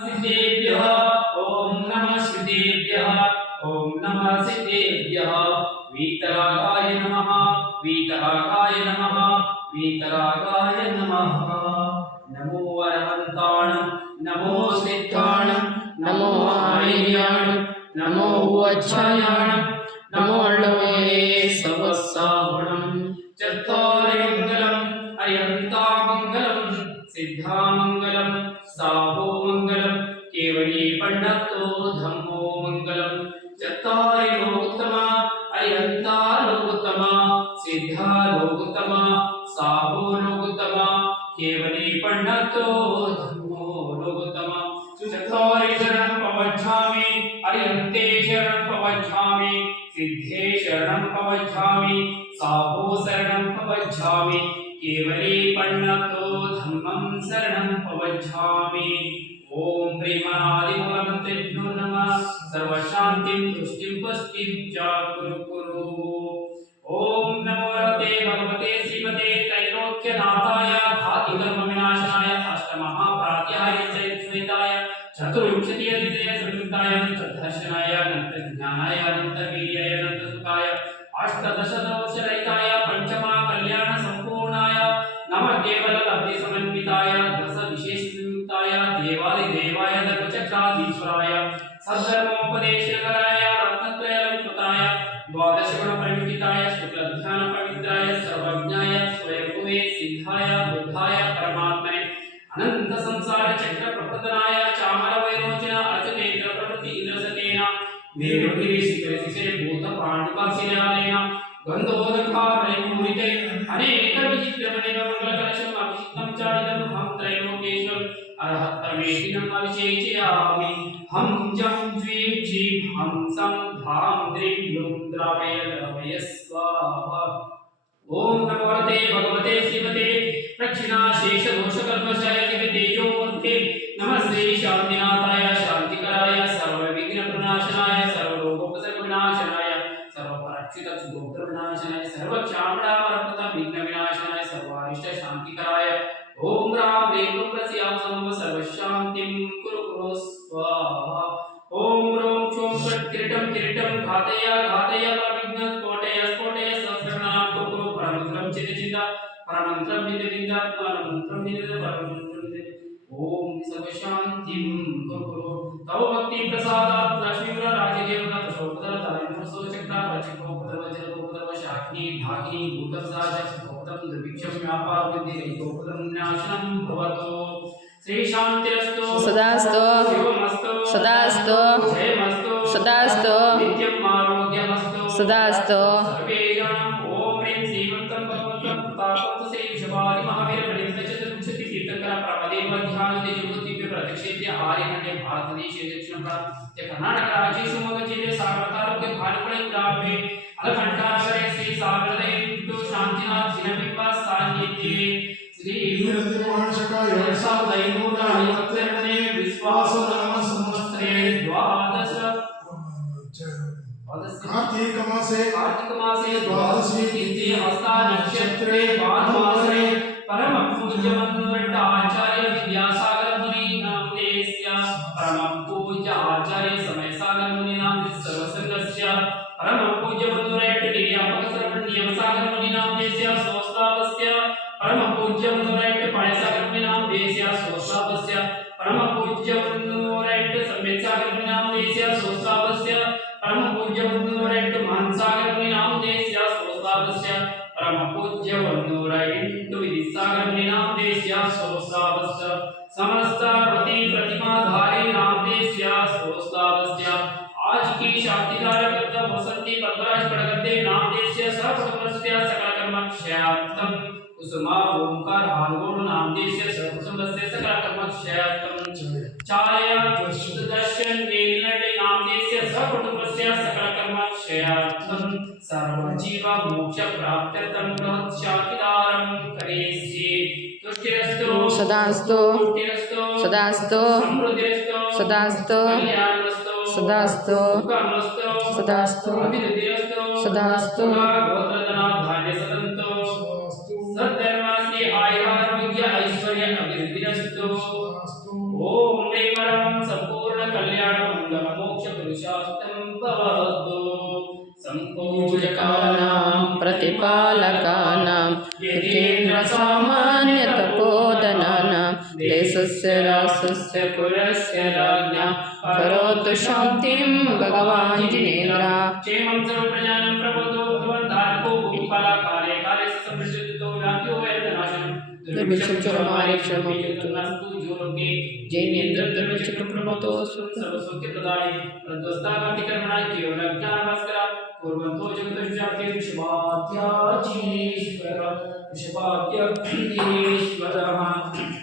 सिद्धेभ्यः ॐ नमः सिद्धेभ्यः ॐ नमः सिद्धेभ्यः वीतरागाय नमः। वीतरागाय नमः। वीतरागाय नमः। नमो वरवन्ताणं नमो सिद्धाणं नमो आर्याणं। नमो वच्छायाणं नमो लोये पण्डतो धम्मो मङ्गलं चत्वारिलोकोत्तमा, अयन्तालोकोत्तमा, सिद्धालोकोत्तमा, साहोलोकोत्तमा, केवली पण्डतो धम्मो लोकोत्तमा चत्वारि शरणं पवच्छामि, अयन्ते शरणं पवच्छामि, सिद्धे शरणं पवच्छामि, साहो शरणं पवच्छामि, केवले पण्णतो धम्मं शरणं पवच्छामि। ॐ प्रेमादिमूलमन्त्रेभ्यो नमः। सर्वशान्तिं, तुष्टिं, पुष्टिं च कुरु कुरु। ॐ नमो रते भगवते श्रीमते त्रैलोक्यनाथाय धातिकर्मविनाशाय अष्टमहाप्रात्याय चैत्स्वेताय चतुर्विंशति अधिजय संयुक्ताय चतुर्दर्शनाय अनन्तज्ञानाय अनन्तवीर्याय अनन्तसुखाय अष्टदशदोषरहिताय पञ्चमा कल्याणसम्पूर्णाय, नमः दशविशेषसंयुक्ताय देवादिदेवाय धर्मचक्राधीश्वराय सद्धर्मोपदेशकराय रत्नत्रयलङ्कृताय द्वादशगुणपरिमिताय शुक्लध्यानपवित्राय, सर्वज्ञाय, स्वयंभुवे सिद्धाय, बुद्धाय, परमात्मने अनन्तसंसारचक्रप्रपतनाय चामरवैरोचन अचनेन्द्रप्रभृति इन्द्रसतेन मेरुगिरिशिखरशिखरे भूतपाण्डुकाशिलालेन गन्धोदकाहरिपूरिते अनेकविचित्रमनेन मङ्गलकलशम् अभिषिक्तं च इदं हं त्रैलोकेश्वरम् अर्हत्तमेदिनम् अभिषेचयामि हं जं ज्वीं जीं हं सं धां द्रीं लुं द्रावय द्रावय स्वाहा ॐ नमो वरदे भगवते श्रीमते प्रक्षिणाशेषदोषकल्मषाय तेजोमध्ये नमः श्री शान्तिनाथाय, शान्तिकराय सर्वविघ्नप्रणाशनाय सर्वरोगोपसर्गविनाशनाय सर्वपरक्षितसुगोत्रविनाशनाय सर्वक्षामणावरप्रतविघ्नविनाशनाय सर्वशान्तिं कुरु स्वाहा। ॐ ह्रौं क्षौं फट् किरीटं किरीटं घातय घातय प्रविघ्न स्फोटय स्फोटय सहस्रनाम कुरु कुरु परमन्त्रं चित परमन्त्रं विद परमन्त्रं विद परमन्त्रं ॐ सर्वशान्तिं कुरु तव भक्ति प्रसादात् लक्ष्मीपुर राजदेवता प्रशोभतर तलेन्द्रसो चक्रा प्रचिकोपदर्व जलकोपदर्व शाकिनी ढाकिनी भूतं साज दुर्भिक्षं व्यापारवृद्धि रहितोपदं नाशनं भवतु। सदास्तु सदास्तु सदास्तु सदास्तु। सर्वे जनाः ॐ ह्रीं श्रीमन्तं भगवन्तं तापन्तु श्री विषवादि महावीर प्रणीत चतुर्विंशति तीर्थंकर प्रपदेव ध्यान जुगुतिभ्य प्रदक्षिण्य आर्यमण्य भारतदेशे दक्षिण भारत कर्नाटक राज्ये शिवमोगा जिल्हे सागर तालुके भानुपळे ग्रामे अलकंठाश्वरे श्री सागरदय विष्णु शांतिनाथ जिनबिंब सान्निध्ये श्री ಎರಡ್ ಸಾವಿರದ ಐನೂರ ಐವತ್ತೆರಡನೇ ವಿಶ್ವಾಸ ನಾಮ ಸಂವತ್ಸರೆ ದ್ವಾದಶ ದ್ವಾದಶ कार्तिक मासे कार्तिक मासे द्वादशी तिथि हस्ता नक्षत्रे भानुवासरे परम पूज्य वन्दवट्ट आचार्य विद्यासागर मुनि नामदेस्य परम पूज्य आचार्य समय सागर मुनि नाम सर्वसंगस्य परम पूज्य वन्दवट्ट निर्यापक श्रवण नियम सागर मुनि नामदेस्य स्वस्तावस्य परम पूज्य सम्यक सागर मुनि नामदेस्य स्वस्तावस्य परम पूज्य वन्दुवरेट्टु मानसागर स्वस्तावस्य परम पूज्य वन्दुवरेट्टु विदिसागर मुनि स्वस्तावस्य समस्त प्रतिमाधारी नामदेस्य स्वस्तावस्य आज की शांतिकारक वसंती पद्मराज कड़गद्दे नामदेस्य सहकुटुंबस्य सकल कर्म क्षयाप्तम कुसुमा ओंकार भानुगोड नामदेस्य सहकुटुंबस्य सकल कर्म क्षयाप्तम छाया दर्शन नीलनडे नामदेस्य सहकुटुंबस्य सकल कर्म क्षयार्थं सर्वजीव मोक्ष प्राप्त्यर्थं बृहत् शान्तिदारं करेष्ये तुष्टिरस्तु सदास्तु सदास्तु सदास्तु सदास्तु सदास्तु। सदास्तु। सदन्तु सद्धर्मास्ति आयुरारोग्य ऐश्वर्य अभिवृद्धिरस्तु मोक्षपुरुषास्तं भवतु। सम्पूजकानां प्रतिपालकानां यतीन्द्रसामान्यतपोधनानां देशस्य राष्ट्रस्य पुरस्य राज्ञा करोतु शान्तिं भगवान् जिनेन्द्रा। क्षेमं सर्वप्रजानं वेदनाशनं दुर्भिक्षं च रमारे क्षमं नस्तु जोरोगे जैनेन्द्र धर्मचक्र प्रमतो सर्वसौख्य प्रदाय प्रद्वस्ताकान्तिकर्मणाय केवलज्ञानभास्करा कुर्वन्तो जगदशान्ति विश्वाद्याजीश्वर विश्वाद्यधीश्वरः